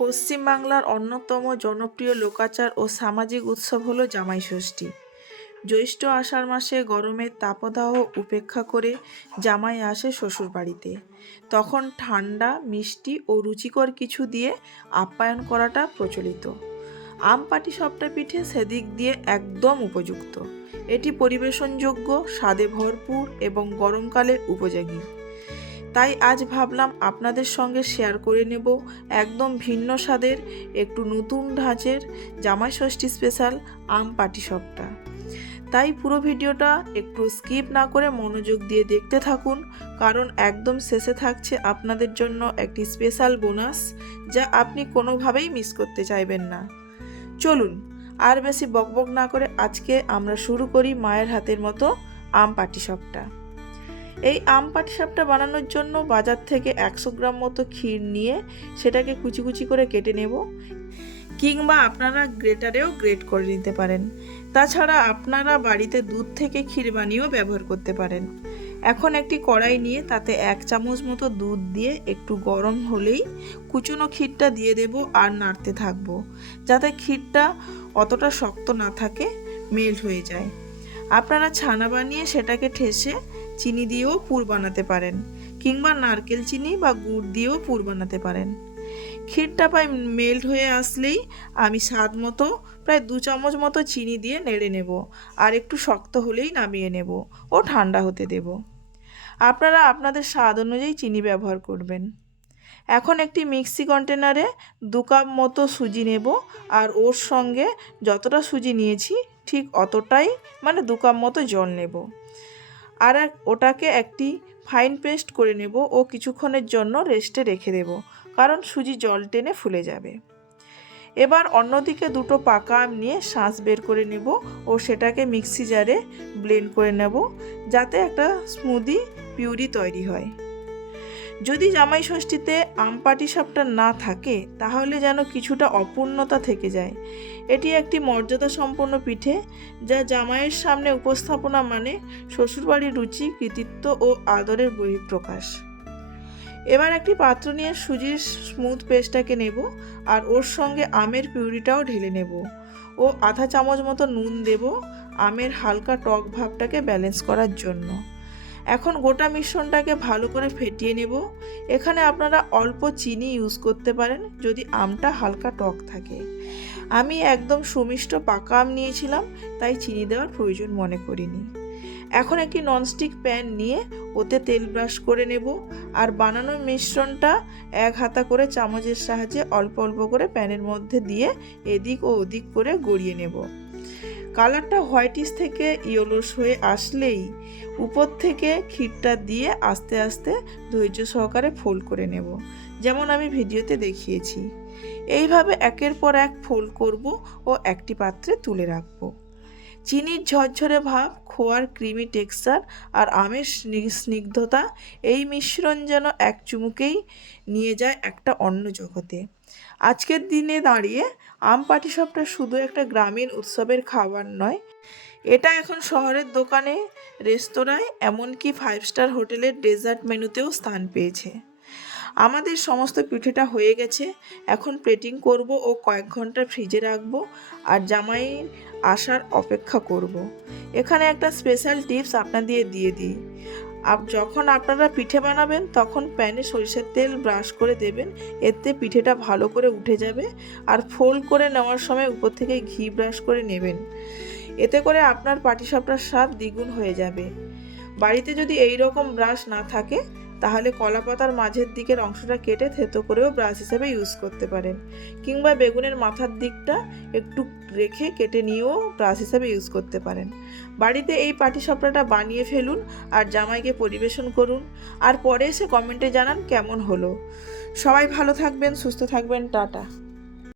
পশ্চিমবাংলার অন্যতম জনপ্রিয় লোকাচার ও সামাজিক উৎসব হলো জামাই ষষ্ঠী। জ্যৈষ্ঠ আষাঢ় মাসে গরমের তাপদাহ উপেক্ষা করে জামাই আসে শ্বশুরবাড়িতে। তখন ঠান্ডা, মিষ্টি ও রুচিকর কিছু দিয়ে আপ্যায়ন করাটা প্রচলিত। আম পাটিসাপটা পিঠে সেদিক দিয়ে একদম উপযুক্ত। এটি পরিবেশনযোগ্য, স্বাদে ভরপুর এবং গরমকালে উপযোগী। তাই আজ ভাবলাম আপনাদের সঙ্গে শেয়ার করে নেব একদম ভিন্ন স্বাদের, একটু নতুন ধাঁচের জামাই ষষ্ঠী স্পেশাল আম পাটিসাপটা। তাই পুরো ভিডিওটা একটু স্কিপ না করে মনোযোগ দিয়ে দেখতে থাকুন, কারণ একদম শেষে থাকছে আপনাদের জন্য একটি স্পেশাল বোনাস, যা আপনি কোনোভাবেই মিস করতে চাইবেন না। চলুন আর বেশি বকবক না করে আজকে আমরা শুরু করি মায়ের হাতের মতো আম পাটিসাপটা। এই আম পাটিসাপটা বানানোর জন্য বাজার থেকে 100 গ্রাম মতো ক্ষীর নিয়ে সেটাকে কুচি কুচি করে কেটে নেব, কিংবা আপনারা গ্রেটারেও গ্রেট করে নিতে পারেন। তাছাড়া আপনারা বাড়িতে দুধ থেকে ক্ষীর বানিয়েও ব্যবহার করতে পারেন। এখন একটি কড়াই নিয়ে তাতে 1 চামচ মতো দুধ দিয়ে একটু গরম হলেই কুচনো ক্ষীরটা দিয়ে দেব আর নাড়তে থাকবো, যাতে ক্ষীরটা অতটা শক্ত না থাকে, মেল্ট হয়ে যায়। আপনারা ছানা বানিয়ে সেটাকে ঠেসে চিনি দিয়েও পুর বানাতে পারেন, কিংবা নারকেল চিনি বা গুড় দিয়েও পুর বানাতে পারেন। ক্ষীরটা প্রায় মেল্ট হয়ে আসলেই আমি স্বাদ মতো প্রায় 2 চামচ মতো চিনি দিয়ে নেড়ে নেব, আর একটু শক্ত হলেই নামিয়ে নেব ও ঠান্ডা হতে দেব। আপনারা আপনাদের স্বাদ অনুযায়ী চিনি ব্যবহার করবেন। এখন একটি মিক্সি কন্টেনারে 2 কাপ মতো সুজি নেব, আর ওর সঙ্গে যতটা সুজি নিয়েছি ঠিক অতটাই, মানে 2 কাপ মতো জল নেব, আর ওটাকে একটি ফাইন পেস্ট করে নেব ও কিছুক্ষণের জন্য রেস্টে রেখে দেব, কারণ সুজি জল টেনে ফুলে যাবে। এবার অন্যদিকে 2টো পাকা আম নিয়ে শাঁস বের করে নেব ও সেটাকে মিক্সি জারে ব্লেন্ড করে নেব, যাতে একটা স্মুদি পিউরি তৈরি হয়। যদি জামাই ষষ্ঠীতে আম পাটিসাপটা না থাকে তাহলে যেন কিছুটা অপূর্ণতা থেকে যায়। এটি একটি মর্যাদা সম্পন্ন পিঠে, যা জামাইয়ের সামনে উপস্থাপনা, মানে শ্বশুরবাড়ির রুচি, কৃতিত্ব ও আদরের বহিঃপ্রকাশ। এবার একটি পাত্র নিয়ে সুজির স্মুথ পেস্টটাকে নেব, আর ওর সঙ্গে আমের পিউরিটাও ঢেলে নেব ও আধা চামচ মতো নুন দেব আমের হালকা টক ভাবটাকে ব্যালেন্স করার জন্য। এখন গোটা মিশ্রণটাকে ভালো করে ফেটিয়ে নেব। এখানে আপনারা অল্প চিনি ইউজ করতে পারেন যদি আমটা হালকা টক থাকে। আমি একদম সুমিষ্ট পাকা আম নিয়েছিলাম, তাই চিনি দেওয়ার প্রয়োজন মনে করিনি। এখন একটি ননস্টিক প্যান নিয়ে ওতে তেল ব্রাশ করে নেব, আর বানানো মিশ্রণটা 1 হাতা করে চামচের সাহায্যে অল্প অল্প করে প্যানের মধ্যে দিয়ে এদিক ও ওদিক করে গড়িয়ে নেব। কালারটা হোয়াইটিশ থেকে ইয়েলোস হয়ে আসলেই উপর থেকে ক্ষীরটা দিয়ে আস্তে আস্তে ধৈর্য সহকারে ফোল্ড করে নেব, যেমন আমি ভিডিওতে দেখিয়েছি। এইভাবে একের পর এক ফোল্ড করব ও একটি পাত্রে তুলে রাখব। চিনির ঝরঝরে ভাব, খোয়ার ক্রিমি টেক্সচার আর আমের স্নিগ্ধতা, এই মিশ্রণ যেন এক চুমুকেই নিয়ে যায় একটা অন্য জগতে। আজকের দিনে দাঁড়িয়ে আম পাটিসাপটা শুধু একটা গ্রামীণ উৎসবের খাবার নয়, এটা এখন শহরের দোকানে, রেস্তোরাঁয়, এমনকি 5 স্টার হোটেলের ডেজার্ট মেনুতেও স্থান পেয়েছে। আমাদের সমস্ত পিঠেটা হয়ে গেছে। এখন প্লেটিং করব ও কয়েক ঘন্টা ফ্রিজে রাখবো, আর জামাইয়ের আসার অপেক্ষা করব। এখানে একটা স্পেশাল টিপস আপনাদের দিয়ে দিই। যখন আপনারা পিঠে বানাবেন তখন প্যানে সরিষার তেল ব্রাশ করে দেবেন, এতে পিঠেটা ভালো করে উঠে যাবে। আর ফোল্ড করে নেওয়ার সময় উপর থেকে ঘি ব্রাশ করে নেবেন, এতে করে আপনার পাটিসাপটার স্বাদ দ্বিগুণ হয়ে যাবে। বাড়িতে যদি এই রকম ব্রাশ না থাকে তাহলে কলা পাতার মাঝের দিকের অংশটা কেটে থেতো করেও ব্রাশ হিসেবে ইউজ করতে পারেন, কিংবা বেগুনের মাথার দিকটা একটু রেখে কেটে নিয়েও ব্রাশ হিসেবে ইউজ করতে পারেন। বাড়িতে এই পাটিসাপটাটা বানিয়ে ফেলুন আর জামাইকে পরিবেশন করুন, আর পরে এসে কমেন্টে জানান কেমন হলো। সবাই ভালো থাকবেন, সুস্থ থাকবেন, টাটা।